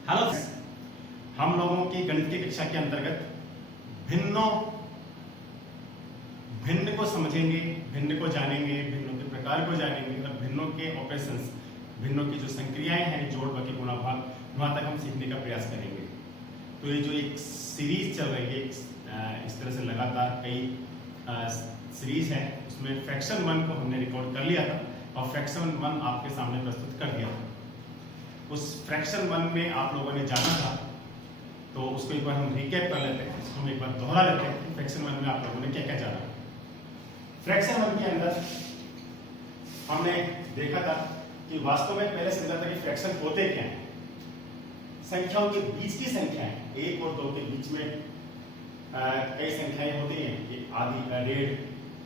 Hello, हम लोगों की गणित की कक्षा के अंतर्गत भिन्न को समझेंगे, भिन्न को जानेंगे, भिन्नों के प्रकार को जानेंगे और भिन्नों के ऑपरेशंस, भिन्नों की जो संक्रियाएं हैं, जोड़ बाकी गुणा भाग, वहां तक हम सीखने का प्रयास करेंगे। तो ये जो एक सीरीज चल रही है, इस तरह से लगातार कई सीरीज है, उसमें फ्रैक्शन 1 को हमने रिकॉर्ड कर लिया था और फ्रैक्शन 1 आपके सामने प्रस्तुत कर दिया था। उस फ्रैक्शन 1 में आप लोगों ने जाना था, तो उसको एक बार हम रिकैप कर लेते हैं, इसको हम एक बार दोहरा लेते हैं कि फ्रैक्शन 1 में आप लोगों ने क्या क्या जाना। फ्रैक्शन 1 के अंदर हमने देखा था कि वास्तव में पहले समझा था कि फ्रैक्शन होते क्या हैं। संख्याओं के बीच की संख्याएं, 1 और 2 के बीच में कई संख्याएं होती हैं, एक आधी, 1.5,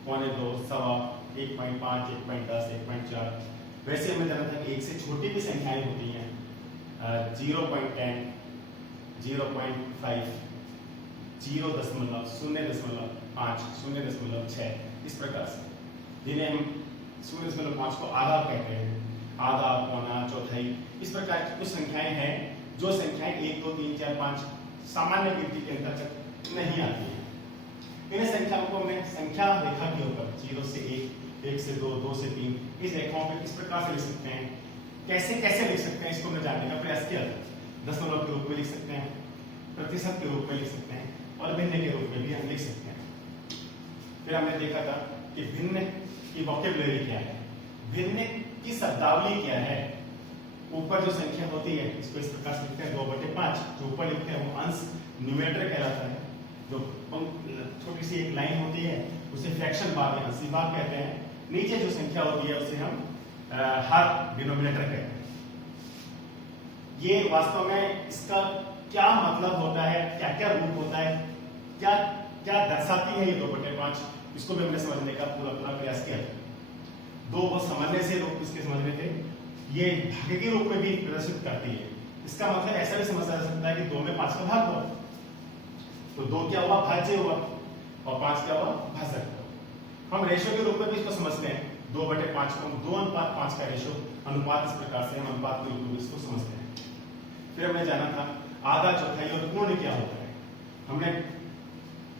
पौने 2, सवा, 1.5, 1.10, 1.4। वैसे हमें जाना था कि 1 से छोटी भी संख्याएं होती हैं, 0.10, 0.5, 0.5, 0.6, इस प्रकार से, जिन्हें हम 0.5 को आधा कहते हैं, आधा, पौना, चौथाई, इस प्रकार की कुछ संख्याएं हैं जो संख्याएं 1, 2, 3, 4, 5 सामान्य गिनती के अंतर्गत नहीं आती हैं। इन्हें संख्याओं को हमने संख्या रेखा के ऊपर 0 से 1, 1 से 2, 2 से 3, इस रेखाओं पे किस प्रकार से लिख सकते हैं, कैसे कैसे लिख सकते हैं, इसको हमने जानने का प्रयास किया था। दशमलव के रूप में लिख सकते हैं, प्रतिशत के रूप में लिख सकते हैं और भिन्न के रूप में भी हम लिख सकते हैं। फिर हमने देखा था कि भिन्न की वोकैबुलरी क्या है, भिन्न की शब्दावली क्या है। ऊपर जो संख्या होती है इसको इस प्रकार से लिखते हैं 2/5, जो ऊपर लिखते हैं वो अंश न्यूमरेटर कहलाता है। जो छोटी सी एक लाइन होती है उसे फ्रैक्शन भाग या अंशी भाग कहते हैं। नीचे जो संख्या होती है उसे हम हर डिनोमिनेटर कहते हैं। ये वास्तव में इसका क्या मतलब होता है, क्या क्या रूप होता है, क्या क्या दर्शाती है ये 2/5, इसको भी हमने समझने का पूरा प्रयास किया। दो बहुत सामान्य से रूप इसके समझने थे, ये भाग के रूप में भी प्रदर्शित करती है। इसका मतलब ऐसा भी समझा जा सकता है कि 2 में 5 का भाग हुआ, तो 2 क्या हुआ, भाज्य हुआ, और 5 क्या हुआ, भाजक हुआ। हम रेशो के रूप में भी इसको समझते हैं, 2/5 को हम 2:5 का रेशो अनुपात, इस प्रकार से हम अनुपात के रूप में इसको समझते हैं। फिर हमने जाना था आधा, चौथाई और पूर्ण क्या होता है। हमने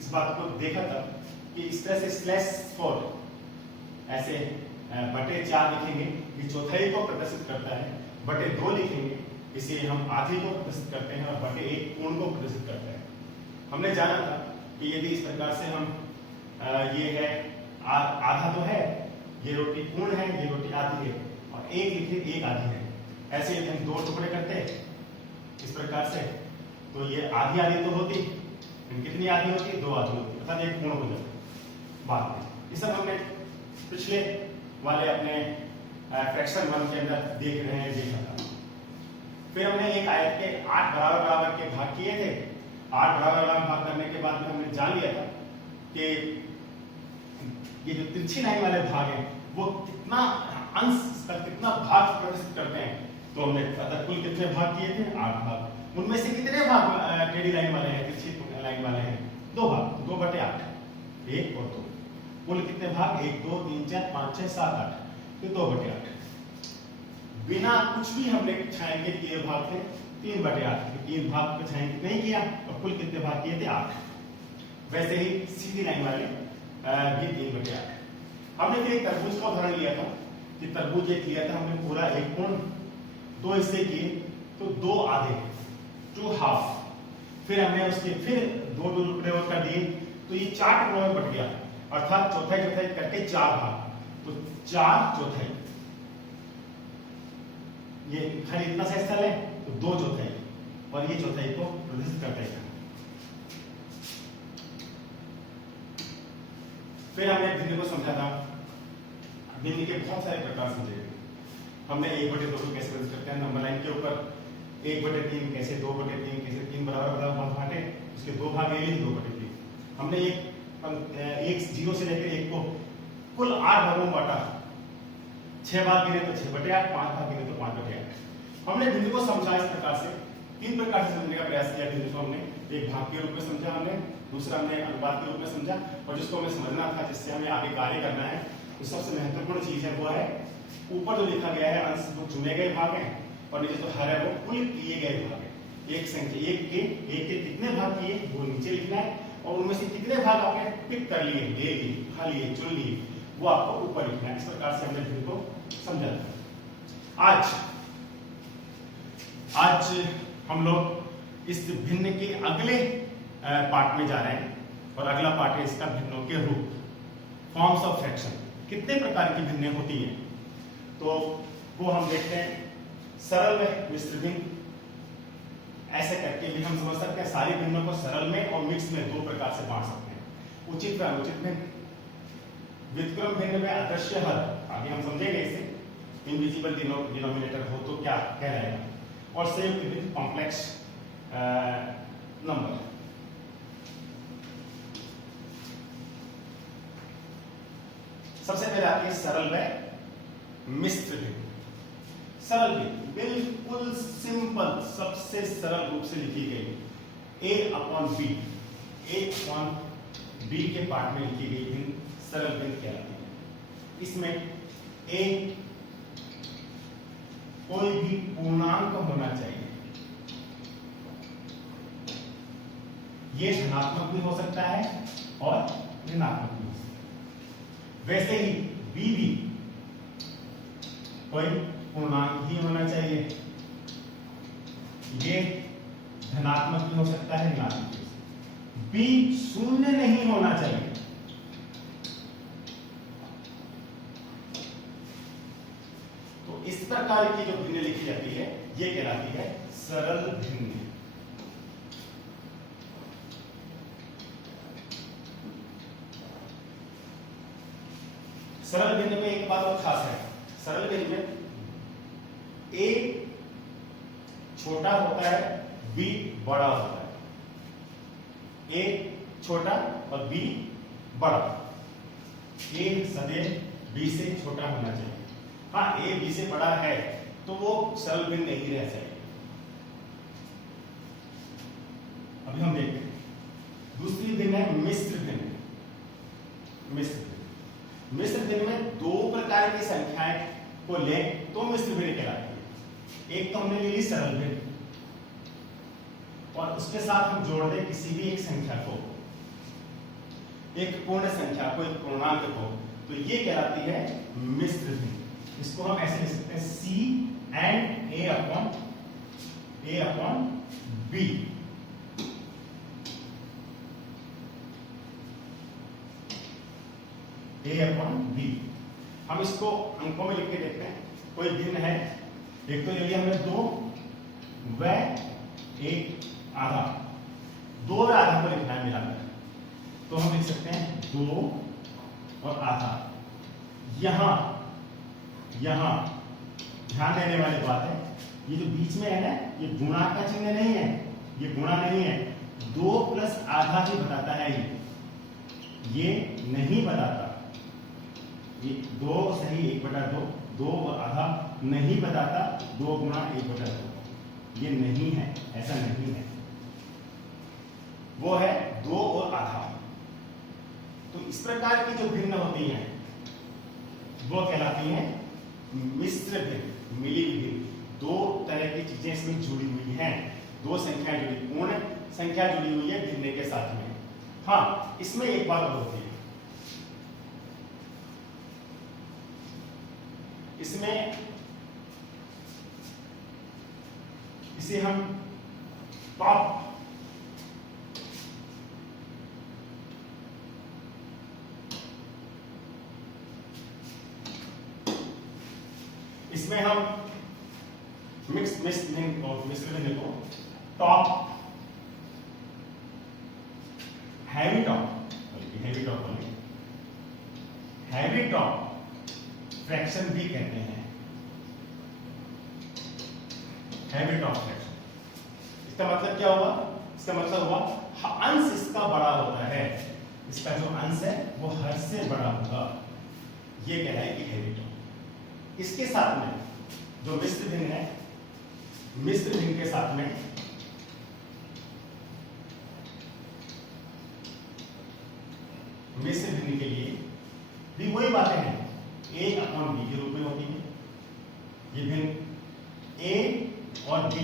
इस बात को देखा था कि इस तरह से /4 ऐसे /4 लिखेंगे, ये चौथाई को प्रदर्शित करता है, /2 लिखेंगे, इसे हम आधी को प्रदर्शित करते हैं, और /1 पूर्ण को प्रदर्शित करता है। हमने जाना था कि यदि इस प्रकार से हम ये है आधा तो है, ये रोटी पूर्ण है, ये रोटी आधी है, और 1 लिखे, 1 आधी है। ऐसे यदि हम 2 टुकड़े करते हैं इस प्रकार से, तो ये आधी आधी तो होती, कितनी आधी होती है, 2 आधी होती है, अर्थात एक पूर्ण हो जाता है बाद में। ये सब हमने पिछले वाले अपने फ्रैक्शन 1 के अंदर देख रहे हैं, देखा था। फिर हमने एक आयत के 8 बराबर के भाग किए थे। 8 बराबर भाग करने के बाद में हमने जान लिया था कि ये जो तिरछी लाइन वाले भाग हैं वो कितना अंश का कितना भाग प्रदर्शित करते हैं। तो हमने कुल कितने भाग किए थे, 8 भाग। उनमें से कितने भाग टेढ़ी लाइन वाले हैं, तिरछी लाइन वाले हैं, 2 भाग, 2/8, 1 और 2। कुल कितने भाग, 1, 2, 3, 4, 5, 6, 7, 8, तो 2/8। बिना कुछ भी हमने छायांकित किए भाग थे 3/8, 3 भाग को छायांकित नहीं किया, और कुल कितने भाग किए थे, 8। वैसे ही सीधी लाइन वाले भी 3/8। हमने फिर एक तरबूज का उदाहरण लिया था कि तरबूज एक लिया था हमने पूरा 1 पूर्ण, 2 हिस्से किए तो 2 आधे, 2 हाफ। फिर हमने उसके फिर 2 टुकड़े और कर दिए, तो ये 4 टुकड़ों में बट गया, अर्थात चौथाई करके 4 भाग, तो 4 चौथाई। ये खाली इतना सा स्थल है तो 2 चौथाई, और ये चौथाई को प्रदर्शित करता है। फिर हमने भिन्न को समझा था, भिन्न के बहुत सारे प्रकार समझे। हमने 1/2 को कैसे प्रदर्शित करते हैं, नंबर लाइन के ऊपर 1/3 कैसे, 2/3 कैसे, 3 बराबर भाग बांटे, उसके 2 भाग ले लिए, 2/3। हमने एक 0 से लेकर 1 को कुल 8 भागों में बांटा, 6 भाग गिने तो 6/8, 5 भाग गिने तो 5/8। हमने भिन्न को समझा इस प्रकार से, 3 प्रकार से समझने का प्रयास किया। भिन्न को हमने एक भाग के रूप में समझा, हमने दूसरा हमने अनुपात के रूप में समझा, और जिसको हमें समझना था, जिससे हमें आगे कार्य करना है, तो सबसे महत्वपूर्ण चीज है वो है ऊपर जो लिखा गया है अंश, वो चुने गए भाग हैं, और नीचे जो हर है वो कुल किए गए भाग है। एक संख्या एक के कितने भाग किए वो नीचे लिखना है, और उनमें से कितने भाग आपने पिक कर लिए, ले लिए, खा लिए, चुन लिए, वो आपको ऊपर लिखना है। इस प्रकार से हमने भिन्न को समझा था। आज हम लोग इस भिन्न के अगले पार्ट में जा रहे हैं, और अगला पार्ट है इसका भिन्नों के रूप, फॉर्म्स ऑफ फ्रैक्शन। कितने प्रकार की भिन्नें होती हैं, तो वो हम देखते हैं। सरल में, मिश्र भिन्न, ऐसे करके भी हम समझ सकते हैं। सारी भिन्नों को सरल में और मिक्स में दो प्रकार से बांट सकते हैं, उचित व अनुचित भिन्न। व्युत्क्रम भिन्न में अदृश्य हद, आगे हम समझेंगे इसे, इनविजिबल डिनोमिनेटर हो तो क्या कहलाएगा, और संयुक्त भिन्न, कॉम्प्लेक्स नंबर। सबसे पहले आती है सरल व मिश्र भिन्न। सरल भिन्न बिल्कुल सिंपल, सबसे सरल रूप से लिखी गई a अपॉन b के पार्ट में लिखी गई भिन्न सरल भिन्न कहलाती है। इसमें a कोई भी पूर्णांक होना चाहिए, ये धनात्मक भी हो सकता है और ऋणात्मक भी हो सकता है। वैसे ही b भी कोई पूर्णांक ही होना चाहिए, ये धनात्मक भी हो सकता है, ऋणात्मक भी हो सकता है। b शून्य नहीं होना चाहिए, तो इस प्रकार की जो भिन्न लिखी जाती है ये कहलाती है सरल भिन्न। सरल भिन्न में एक बात और खास है, सरल भिन्न में a छोटा होता है, b बड़ा होता है। a छोटा और b बड़ा, a सदैव b से छोटा होना चाहिए। हाँ, a b से बड़ा है तो वो सरल भिन्न नहीं रह सकती। अभी हम देखते हैं दूसरी भिन्न है मिश्र भिन्न। मिश्र भिन्न में दो प्रकार की संख्याएं को लें तो मिश्र भिन्न कहलाती है। एक तो हमने ले ली सरल भिन्न, और उसके साथ हम जोड़ दें किसी भी एक संख्या को, एक पूर्ण संख्या को, एक पूर्णांक को, तो ये कहलाती है मिश्र भिन्न। इसको हम ऐसे लिख सकते हैं c and a upon b। a upon b। हम इसको अंकों में लिख के देखते हैं। कोई भिन्न है, एक तो ले लिया हमने 2 व 1 आधा, 2 व आधा को लिखना है मिलाकर, तो हम लिख सकते हैं 2 और आधा। यहां ध्यान देने वाली बात है, ये जो बीच में है ना, ये गुणा का चिन्ह नहीं है, ये गुणा नहीं है, 2 प्लस आधा ही बताता है, ये नहीं बताता। ये 2 सही 1/2, 2 और आधा नहीं बताता 2 गुणा 1/2, ये नहीं है, ऐसा नहीं है, वो है 2 और आधा। तो इस प्रकार की जो भिन्न होती हैं वो कहलाती हैं मिश्र भिन्न, मिली भिन्न। दो तरह की चीजें इसमें जुड़ी हुई हैं, दो संख्या जुड़ी, पूर्ण संख्या जुड़ी हुई है भिन्न के साथ में। हाँ, इसमें एक बात और होती है, इसमें इसे हम टॉप इसमें हम मिश्र भिन्न को टॉप, हैवी टॉप फ्रैक्शन भी कहते हैं। हैवी टॉप फ्रैक्शन, इसका मतलब क्या हुआ? इसका मतलब हुआ अंश इसका बड़ा होता है, इसका जो अंश है वो हर से बड़ा होगा, ये कहलाएगी हैवी टॉप। इसके साथ में जो मिश्र भिन्न है, मिश्र भिन्न के साथ में मिश्र भिन्न के लिए भी वही बातें हैं, a अपॉन b के रूप में होती है। ये भिन्न a और b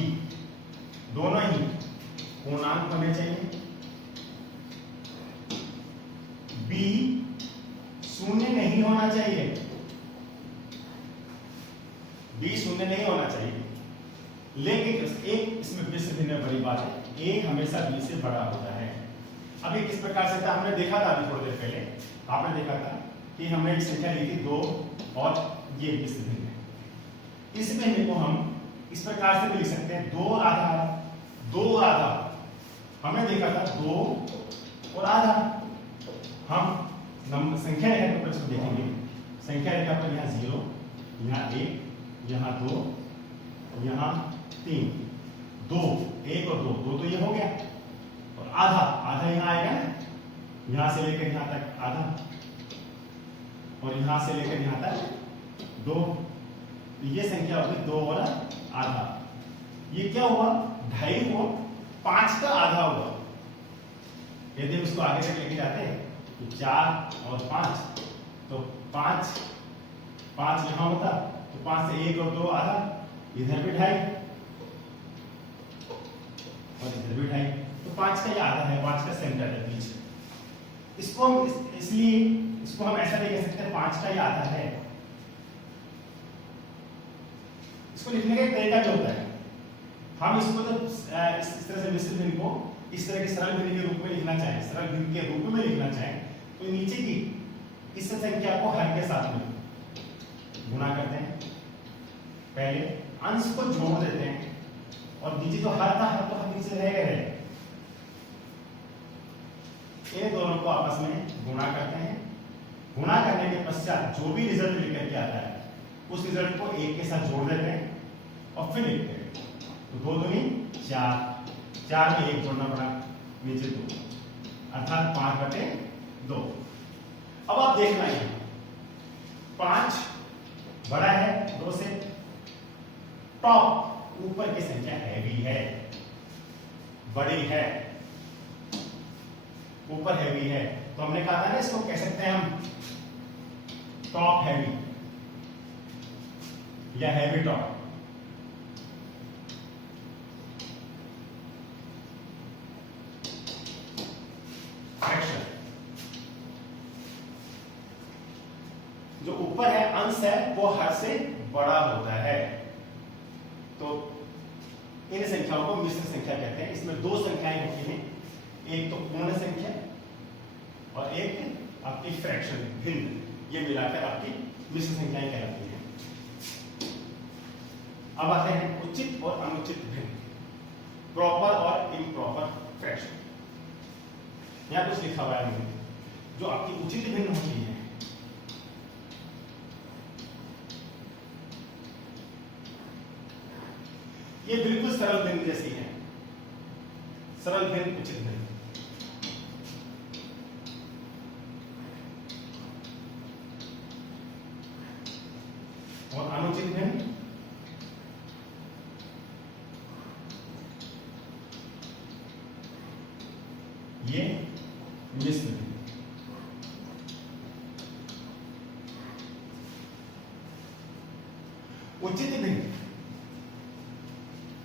दोनों ही पूर्णांक होने चाहिए, बी शून्य नहीं होना चाहिए, बी शून्य नहीं होना चाहिए। लेकिन एक इसमें विश्व भिन्न बड़ी बात है, ए हमेशा बी से बड़ा होता है। अब ये किस प्रकार से था, हमने देखा था अभी थोड़ी देर पहले, आपने देखा था कि हमने एक संख्या ली थी 2 और ये विश्व भिन्न है। इस भिन्न को हम इस प्रकार से भी लिख सकते हैं, 2 और आधा। हमने देखा था 2 और आधा। हम संख्या रेखा पर इसको देखेंगे, संख्या रेखा पर यहाँ 0, यहाँ 1, यहाँ 2, यहाँ 3, 2, 1 और 2, 2 तो ये हो गया, और आधा यहाँ आएगा ना, यहाँ से लेकर यहाँ तक आधा, और यहाँ से लेकर यहाँ तक 2, ये संख्या होगी 2 और आधा। ये क्या हुआ, 2.5 हुआ, 5 का आधा हुआ। यदि हम इसको आगे तक लेके जाते हैं तो 4 और 5, तो 5 यहाँ होता, तो 5 से 1 और 2 आधा, इधर भी 2.5 और इधर भी 2.5, तो 5 का ये आधा है, 5 का सेंटर है पीछे। इसको हम इसलिए इसको हम ऐसा नहीं कह सकते 5 का ये आधा है। इसको लिखने का एक तरीका क्या होता है, हम इसको तो इस तरह से मिश्र भिन्न को इस तरह के सरल भिन्न के रूप में लिखना चाहें, सरल भिन्न के रूप में लिखना चाहें, तो नीचे की इस संख्या को हर के साथ में गुणा करते हैं, पहले अंश को जोड़ देते हैं, और नीचे जो हर था हर तो हर नीचे रहेगा, इन दोनों को आपस में गुणा करते हैं। गुणा करने के पश्चात जो भी रिजल्ट निकल के आता है उस रिजल्ट को 1 के साथ जोड़ देते हैं और फिर लिखते हैं, तो 2 दूनी 4, 4 में 1 जोड़ना पड़ा, नीचे 2, अर्थात 5/2। अब आप देखना है 5 बड़ा है 2 से, टॉप ऊपर की संख्या हैवी है, बड़ी है, ऊपर हैवी है, तो हमने कहा था ना इसको कह सकते हैं हम टॉप हैवी या हैवी टॉप। फ्रैक्शन जो ऊपर है अंश है वो हर से बड़ा होता है, तो इन संख्याओं को मिश्र संख्या कहते हैं। इसमें 2 संख्याएं होती हैं, एक तो पूर्ण संख्या और एक आपकी फ्रैक्शन भिन्न, ये मिलाकर आपकी मिश्र संख्याएं कहलाती हैं। अब आते हैं उचित और अनुचित भिन्न, प्रॉपर और इम्प्रॉपर फ्रैक्शन। यहां कुछ लिखा हुआ है जो आपकी उचित भिन्न होती है, ये बिल्कुल सरल भिन्न जैसी है, सरल भिन्न, उचित भिन्न। और अनुचित भिन्न ये मिश्र भिन्न। उचित भिन्न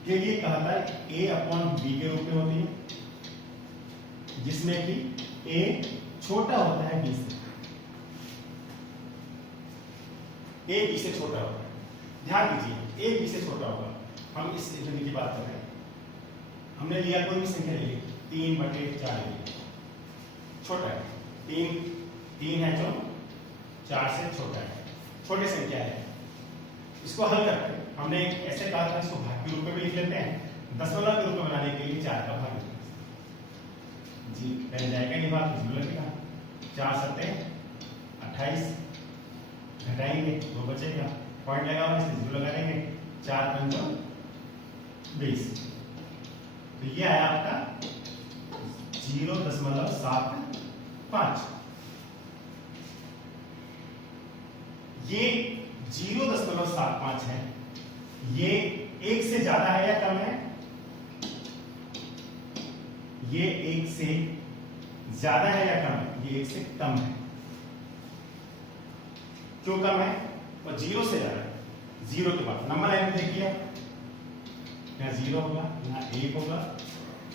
के लिए कहा था a/b के रूप में होती है, जिसमें कि a छोटा होता है b से, a b से छोटा होता है। ध्यान दीजिए a b से छोटा होगा, हम इस भिन्न की बात कर रहे हैं। हमने लिया कोई भी संख्या ले ली 3/4 छोटा है, 3 है जो 4 से छोटा है, छोटी संख्या है। इसको हल करते हैं, हमने ऐसे कहा था इसको भाग के रूप में भी लिख लेते हैं, दशमलव के रूप में बनाने के लिए 4 का भाग जी रह जाएगा, नहीं बात जीरो लगेगा, 4 सत्ते 28, घटाएंगे 2 बचेगा, पॉइंट लगा हुआ इसलिए 0 लगा देंगे, 4 पंचों 20, तो ये आया आपका 0.75। ये 0.75 है, ये 1 से ज्यादा है या कम है? ये 1 से ज्यादा है या कम है? ये 1 से कम है। क्यों कम है? और 0 से ज्यादा है, 0 के बाद नंबर लाइन में देखिए यहाँ 0 होगा, यहाँ 1 होगा,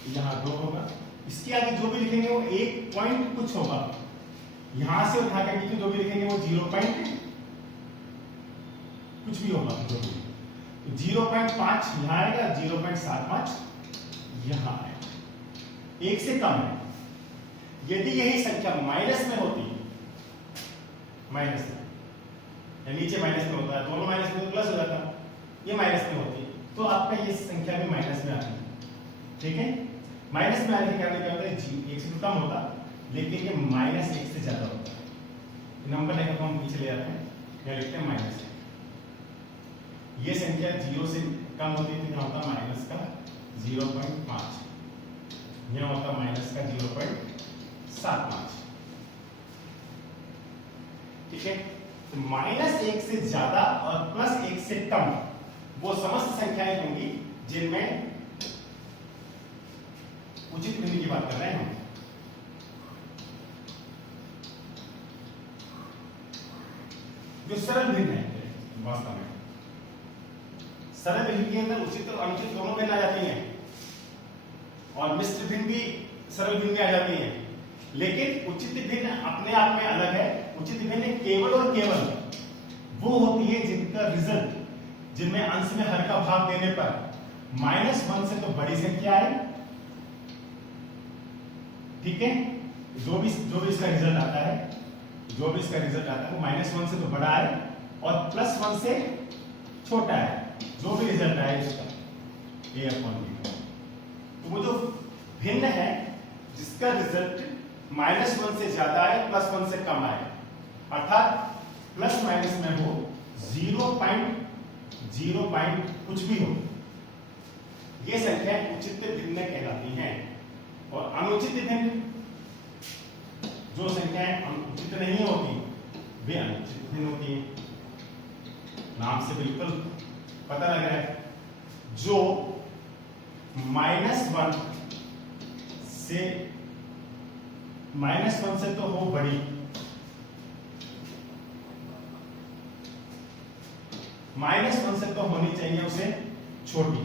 यहाँ 2 होगा। इसके आगे जो भी लिखेंगे वो 1 पॉइंट कुछ होगा। यहां से उठा के नीचे जो भी लिखेंगे वो 0 पॉइंट कुछ भी होगा। जो भी तो 0.5 यहाँ आएगा, 0.75 यहाँ आएगा, 1 से कम है। यदि यही संख्या माइनस में होती, माइनस में या नीचे माइनस में होता है, दोनों माइनस में तो प्लस हो जाता, ये माइनस में होती तो आपका ये संख्या भी माइनस में आती। ठीक है, माइनस में आने के कारण क्या होता है, 1 से तो कम होता, लेकिन ये -1 से ज्यादा होता है। नंबर लेकर तो हम पीछे ले जाते हैं, क्या लिखते हैं -1। ये संख्या 0 से कम होती है तो यहाँ होता माइनस का 0.5, यहाँ होता माइनस का 0.75। ठीक है, तो -1 से ज्यादा और +1 से कम वो समस्त संख्याएं होंगी जिनमें उचित भिन्न की बात कर रहे हैं हम। जो सरल भिन्न है, वास्तव में सरल भिन्न के अंदर उचित और अनुचित दोनों भिन्न आ जाती हैं, और मिश्र भिन्न भी सरल भिन्न में आ जाती हैं। लेकिन उचित भिन्न अपने आप में अलग है। उचित भिन्न केवल और केवल वो होती है जिनका रिजल्ट, जिनमें अंश में हर का भाग देने पर -1 से तो बड़ी संख्या है। ठीक है, जो भी इसका रिजल्ट आता है, जो भी इसका रिजल्ट आता है वो -1 से तो बड़ा है और +1 से छोटा है। जो भी रिजल्ट आए इसका A/B, तो वो जो भिन्न है जिसका रिजल्ट -1 से ज्यादा है, +1 से कम आए, अर्थात प्लस माइनस में हो 0.0 कुछ भी हो, ये संख्याएं उचित भिन्न कहलाती हैं। और अनुचित भिन्न, जो संख्याएं उचित नहीं होती वे अनुचित भिन्न होती हैं। नाम से बिल्कुल पता लग रहा है। जो -1 से तो हो बड़ी, -1 से तो होनी चाहिए उसे छोटी,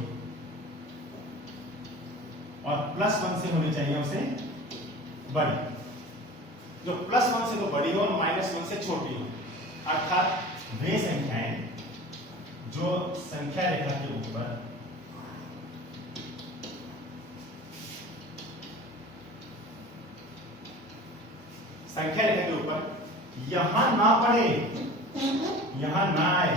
और +1 से होनी चाहिए उसे बड़ी। जो +1 से तो बड़ी हो और -1 से छोटी हो, अर्थात वे संख्याएं जो संख्या रेखा के ऊपर यहां ना पड़े, यहां ना आए,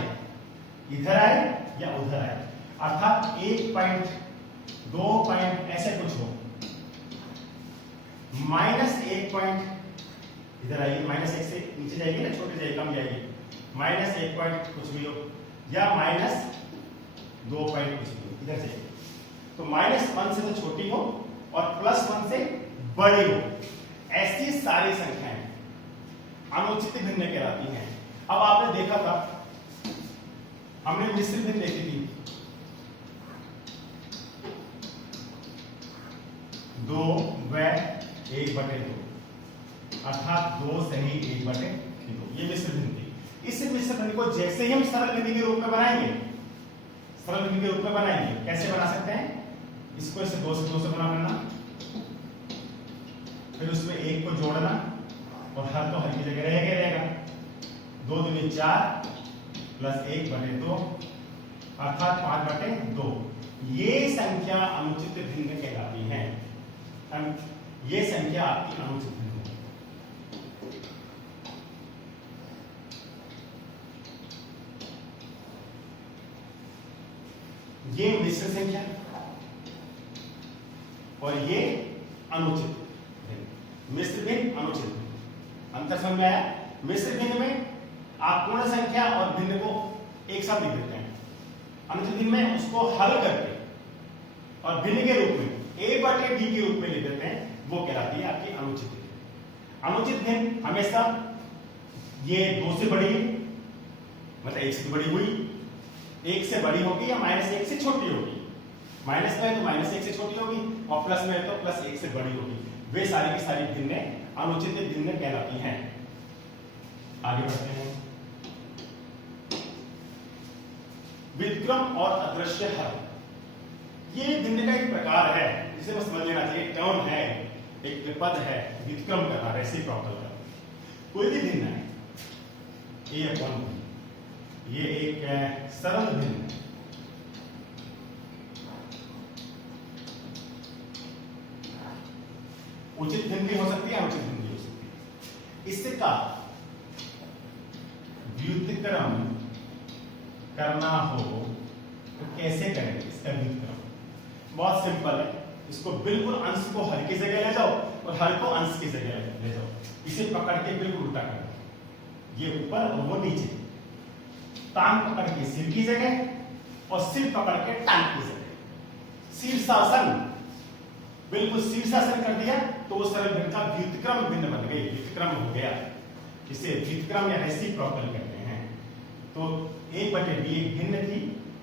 इधर आए या उधर आए, अर्थात 1 पॉइंट 2 पॉइंट ऐसे कुछ हो, -1 पॉइंट इधर आइए, -1 से नीचे जाएगी ना, छोटे जाएगी, कम जाएगी, -1 पॉइंट कुछ भी हो, या -2 पॉइंट कुछ भी हो, इधर जाइए। तो -1 से तो छोटी हो और +1 से बड़ी हो, ऐसी सारी संख्याएं अनुचित भिन्न कहलाती हैं। अब आपने देखा था, हमने मिश्र भिन्न देखी थी, 2 व 1/2, अर्थात 2 सही 1/2, ये मिश्र भिन्न थी। इस मिश्र भिन्न को जैसे ही हम सरल भिन्न के रूप में बनाएंगे, सरल भिन्न के रूप में बनाएंगे, कैसे बना सकते हैं? इसको इसे 2 से बना लेना, फिर उसमें 1 को जोड़ना, और हर तो हर की जगह रहेगा, 2 दूनी 4 प्लस 1/2, अर्थात 5/2। ये संख्या अनुचित भिन्न कहलाती है। ये संख्या आपकी अनुचित भिन्न है। ये मिश्र संख्या और ये अनुचित भिन्न। मिश्र भिन्न, अनुचित भिन्न, अंतर समझ में आया? मिश्र भिन्न में आप पूर्ण संख्या और भिन्न को एक साथ लिख देते हैं, अनुचित भिन्न में उसको हल करके और भिन्न के रूप में A/D के रूप में लिख देते हैं, वो कहलाती है आपकी अनुचित भिन्न। अनुचित भिन्न हमेशा ये 2 से बड़ी है, मतलब 1 से बड़ी हुई, 1 से बड़ी होगी या -1 से छोटी होगी। माइनस में है तो -1 से छोटी होगी, और प्लस में है तो +1 से बड़ी होगी। वे सारी की सारी भिन्नें अनुचित भिन्न कहलाती हैं। आगे बढ़ते हैं। विक्रम और अदृश्य हर। ये भिन्न का एक प्रकार है, जिसे बस समझ लेना चाहिए। टर्म है, एक पद है व्युत्क्रम करना, रेसिप्रोकल का। कोई भी भिन्न है, ए अपॉन बी, ये एक सरल भिन्न है। उचित भिन्न भी हो सकती है, अनुचित भिन्न भी हो सकती है। इसका व्युत्क्रम करना हो तो कैसे करेंगे? इसका व्युत्क्रम बहुत सिंपल है। इसको बिल्कुल अंश को हर की जगह ले जाओ और हर को अंश की जगह ले जाओ। इसे पकड़ के बिल्कुल उल्टा कर दो, ये ऊपर और वो नीचे। टांग पकड़ के सिर की जगह और सिर पकड़ के टांग की जगह। शीर्षासन, बिल्कुल शीर्षासन कर दिया तो वो सरल भिन्न का व्युत्क्रम भिन्न बन गई, व्युत्क्रम हो गया। इसे व्युत्क्रम या रेसिप्रोकल कहते हैं। तो a बटे b एक भिन्न थी,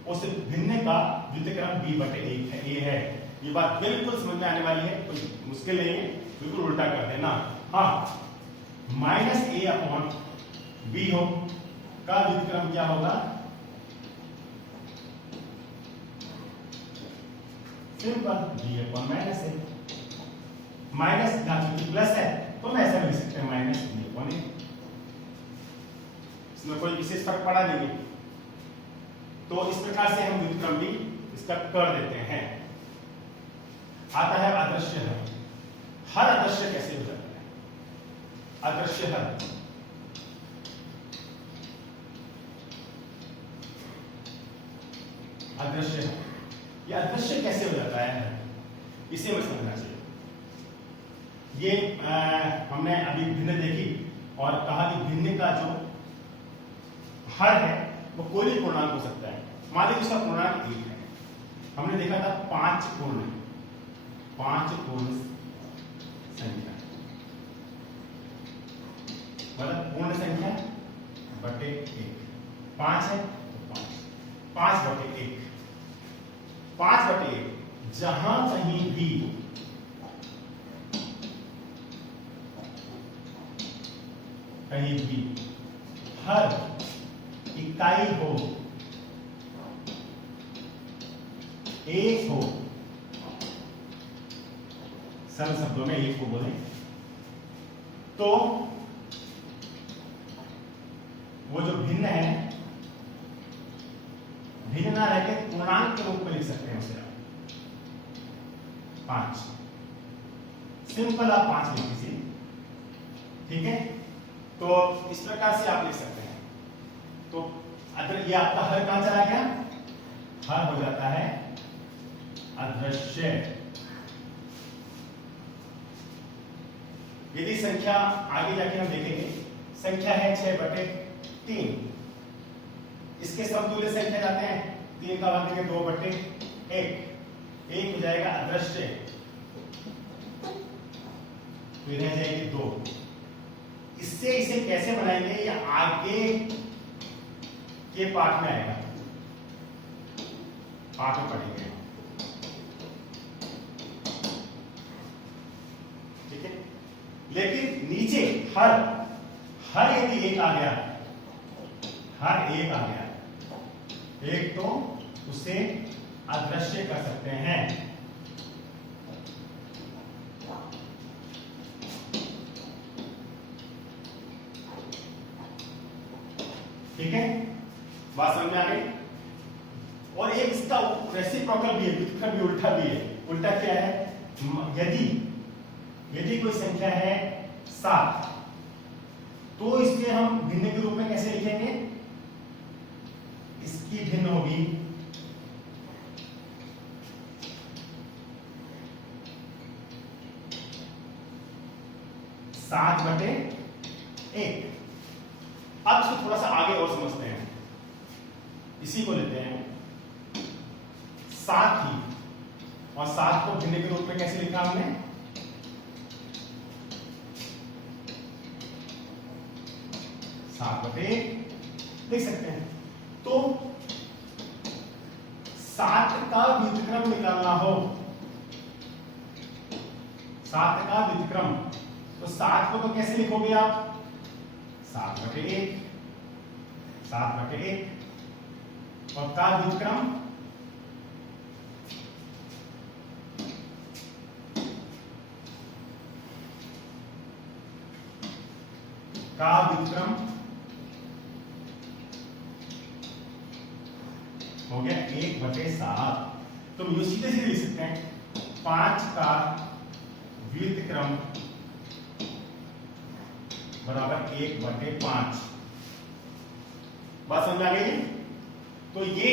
उस भिन्न का व्युत्क्रम b बटे 1 है, ये है। ये बात बिल्कुल समझ में आने वाली है, कोई मुश्किल नहीं है, बिल्कुल उल्टा कर देना। हाँ, माइनस a अपॉन b हो का व्युत्क्रम क्या होगा? Simple, b upon minus a। Minus क्योंकि प्लस है तो मैं ऐसा लिख सकते हैं माइनस b अपॉन a। इसमें कोई विशेष फर्क पड़ा नहीं। तो इस प्रकार से हम व्युत्क्रम भी इसका कर देते हैं। आता है अदृश्य हर। हर अदृश्य कैसे हो जाता है? अदृश्य हर, अदृश्य हर, यह अदृश्य कैसे हो जाता है? इसे हमें समझना चाहिए। ये हमने अभी भिन्न देखी और कहा कि भिन्न का जो हर है वो कोई भी पूर्णांक हो सकता है। मान लीजिए उसका पूर्णांक 1 है। हमने देखा था 5 पूर्ण संख्या, मतलब पूर्ण संख्या बटे 1। 5 है तो 5 बटे 1, 5 बटे 1। जहां कहीं भी हर इकाई हो, एक हो, सरल शब्दों में एक को बोले तो वो जो भिन्न है, भिन्न ना रह के पूर्णांक के रूप में लिख सकते हैं उसे आप 5। सिंपल, आप 5 लिख दीजिए, ठीक है। तो इस प्रकार से आप लिख सकते हैं। तो अगर ये आपका हर कहां चला गया? हर हो जाता है अदृश्य। यदि संख्या आगे जाके हम देखेंगे, संख्या है 6 बटे 3, इसके समतुल्य संख्या जाते हैं 3 का मान देंगे 2 बटे 1, 1 हो जाएगा अदृश्य, तो ये रह जाएगी 2। इससे इसे कैसे बनाएंगे ये आगे के पाठ में आएगा, पाठ में पढ़ेंगे, ठीक है। लेकिन नीचे हर यदि 1 आ गया, हर 1 आ गया, एक तो उसे अदृश्य कर सकते हैं। ठीक है, बात समझ में आ गई। और एक इसका रेसिप्रोकल भी है, व्युत्क्रम भी उल्टा भी है। उल्टा क्या है? यदि कोई संख्या है 7, तो इसके हम भिन्न के रूप में कैसे लिखेंगे? इसकी भिन्न होगी 7 बटे 1। अब इसको थोड़ा सा आगे और समझते हैं। इसी को लेते हैं 7 ही, और 7 को भिन्न के रूप में कैसे लिखा हमने? 7 बटे 1 लिख सकते हैं। तो 7 का व्युत्क्रम निकालना हो, 7 का व्युत्क्रम, तो 7 को तो कैसे लिखोगे आप? 7 बटे 1, 7 बटे 1, और का व्युत्क्रम का व्युत्क्रम हो गया 1/7। तो हम सीधे सीधे लिख सकते हैं 5 का व्युत्क्रम बराबर 1/5। बात समझ आ गई? तो ये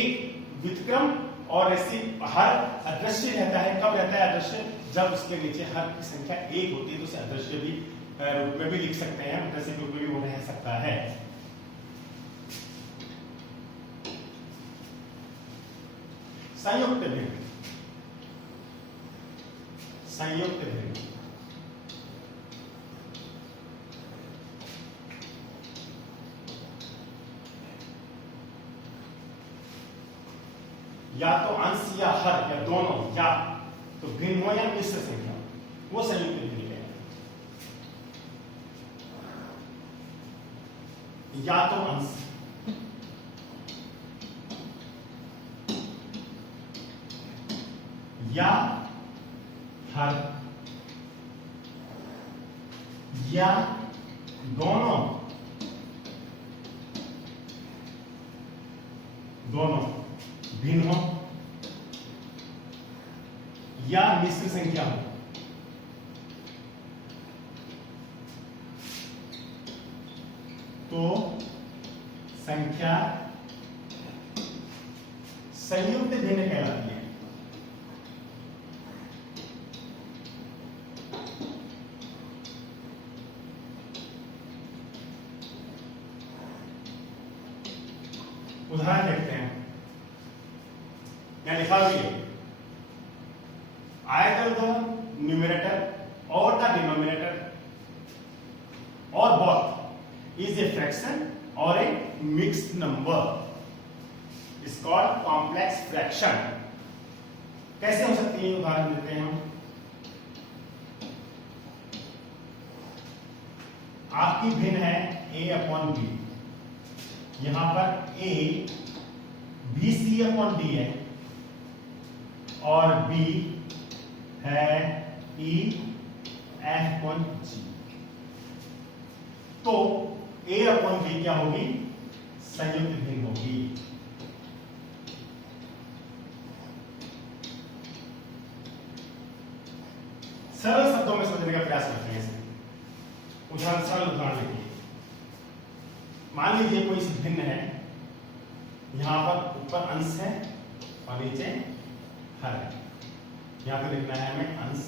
व्युत्क्रम और ऐसे हर अदृश्य रहता है। कब रहता है अदृश्य? जब उसके नीचे हर की संख्या 1 होती है, तो उसे अदृश्य भी रूप में भी लिख सकते हैं, अदृश्य रूप में भी वो रह सकता है। संयुक्त भिन्न, संयुक्त भिन्न या तो अंश या हर या दोनों, या तो भिन्न हो या मिश्र संख्या, वो संयुक्त भिन्न है। या तो अंश या हर या दोनों, दोनों भिन्न हो या मिश्र संख्या हो। तो संख्या संयुक्त भिन्न कहलाती है। उदाहरण देखते हैं, यहां लिखा हुआ है आयतन द न्यूमरेटर और द डिनोमिनेटर और बोथ इज ए फ्रैक्शन और a mixed number is called complex fraction. कैसे हो सकती है? उदाहरण देते हैं हम। आपकी भिन्न है a/b, यहां पर a bc/d है और b है e/g। तो a/b क्या होगी? संयुक्त भिन्न होगी। सरल शब्दों में समझने का प्रयास करते हैं इसे। उदाहरण, सरल उदाहरण देखिए। मान लीजिए कोई भिन्न है, यहां पर ऊपर अंश है और नीचे हर है। यहां पर लिखना है हमें अंश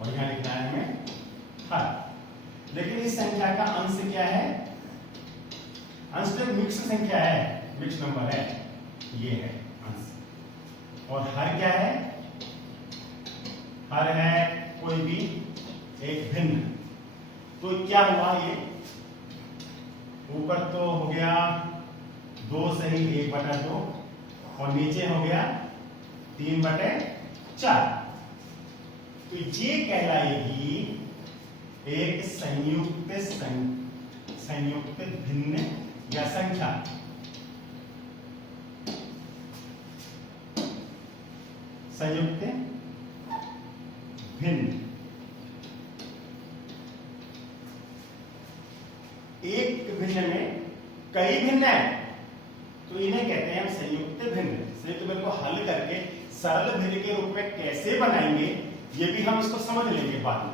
और यहां लिखना है हमें हर। लेकिन इस संख्या का अंश क्या है? अंश तो मिक्स संख्या है, मिक्स नंबर है, ये है अंश। और हर क्या है? हर है कोई भी एक भिन्न। तो क्या हुआ? ये ऊपर तो हो गया 2 सही 1/2 और नीचे हो गया 3/4। तो ये कहलाएगी एक संयुक्त भिन्न या संख्या। संयुक्त भिन्न। एक भिन्न में कई भिन्न है, तो इन्हें कहते हैं संयुक्त भिन्न। संयुक्त भिन्न को हल करके सरल भिन्न के रूप में कैसे बनाएंगे, ये भी हम इसको समझ लेंगे बाद में।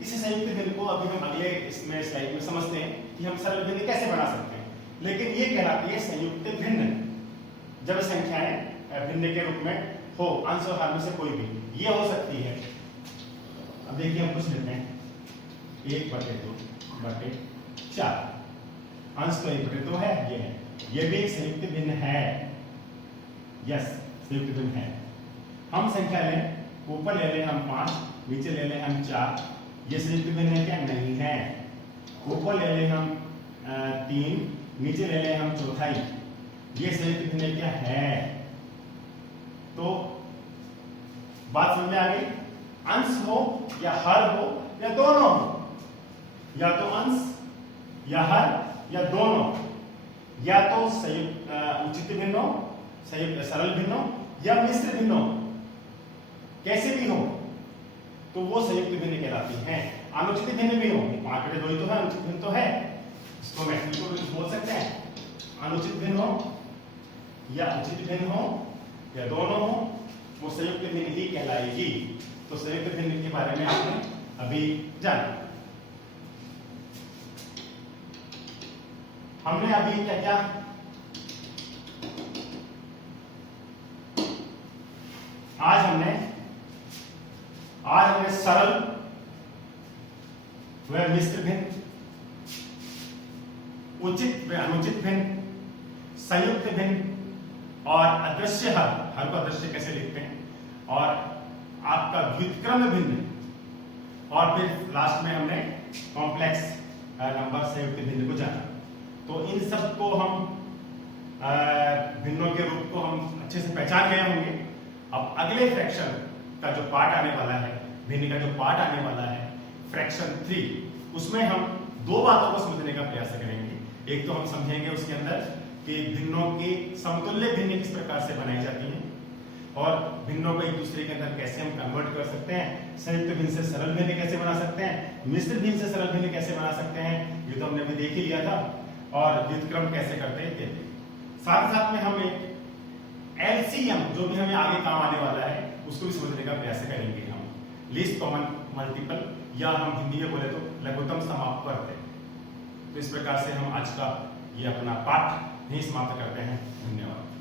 इसी संयुक्त भिन्न को अभी हम अगले इसमें स्लाइड में समझते हैं कि हम सरल भिन्न कैसे बना सकते हैं। लेकिन ये कहलाती है संयुक्त भिन्न जब संख्याएं भिन्न के रूप में हो, अंश और हर में से कोई भी। ये हो सकती है। अब देखिए हम कुछ लेते हैं 1/2/4। अंश तो 1/2 है, ये है, ये भी एक संयुक्त भिन्न है। यस, संयुक्त भिन्न है। हम संख्या लें, ऊपर ले लें हम 5, नीचे ले लें हम 4। ये संयुक्त भिन्न है क्या? नहीं है। ऊपर ले लें हम 3, नीचे ले लें हम चौथाई। ये संयुक्त भिन्न क्या है? तो बात समझ में आ गई? अंश हो या हर हो या दोनों हो, या तो अंश या हर या दोनों, या तो संयुक्त उचित भिन्न हो, संयुक्त सरल भिन्न हो या मिश्र भिन्न हो, कैसे भी हो, तो वो संयुक्त भिन्न कहलाती हैं। अनुचित भिन्न भी हो, पांच बटे दो ही तो है, अनुचित भिन्न तो है, इसको मैक्सिमम को बोल सकते हैं। अनुचित भिन्न हो या उचित भिन्न हो या दोनों हो, वो संयुक्त भिन्न ही कहलाएगी। तो संयुक्त भिन्न के बारे में आपने अभी जाना। हमने अभी क्या क्या आज हमने सरल व मिश्र भिन्न, उचित व अनुचित भिन्न, संयुक्त भिन्न और अदृश्य हर को अदृश्य कैसे लिखते हैं, और आपका व्युत्क्रम भिन्न, और फिर लास्ट में हमने कॉम्प्लेक्स नंबर संयुक्त भिन्न को जाना। तो इन सब को हम भिन्नों के रूप को हम अच्छे से पहचान गए होंगे। अब अगले फ्रैक्शन का जो पार्ट आने वाला है, भिन्न का जो पार्ट आने वाला है, फ्रैक्शन 3, उसमें हम दो बातों को समझने का प्रयास करेंगे। एक तो हम समझेंगे उसके अंदर कि भिन्नों की समतुल्य भिन्न किस प्रकार से बनाई जाती हैं, और भिन्नों को एक दूसरे के अंदर कैसे हम कन्वर्ट कर सकते हैं, संयुक्त भिन्न से सरल भिन्न कैसे बना सकते हैं, मिश्र भिन्न से सरल भिन्न कैसे बना सकते हैं, ये तो हमने अभी देख ही लिया था, और व्युत्क्रम कैसे करते हैं इत्यादि। साथ साथ में हम एक एलसीएम जो भी हमें आगे काम आने वाला है उसको भी समझने का प्रयास करेंगे, हम लीस्ट कॉमन मल्टीपल, या हम हिंदी में बोले तो लघुत्तम समापवर्त। तो इस प्रकार से हम आज का ये अपना पाठ यही समाप्त करते हैं। धन्यवाद।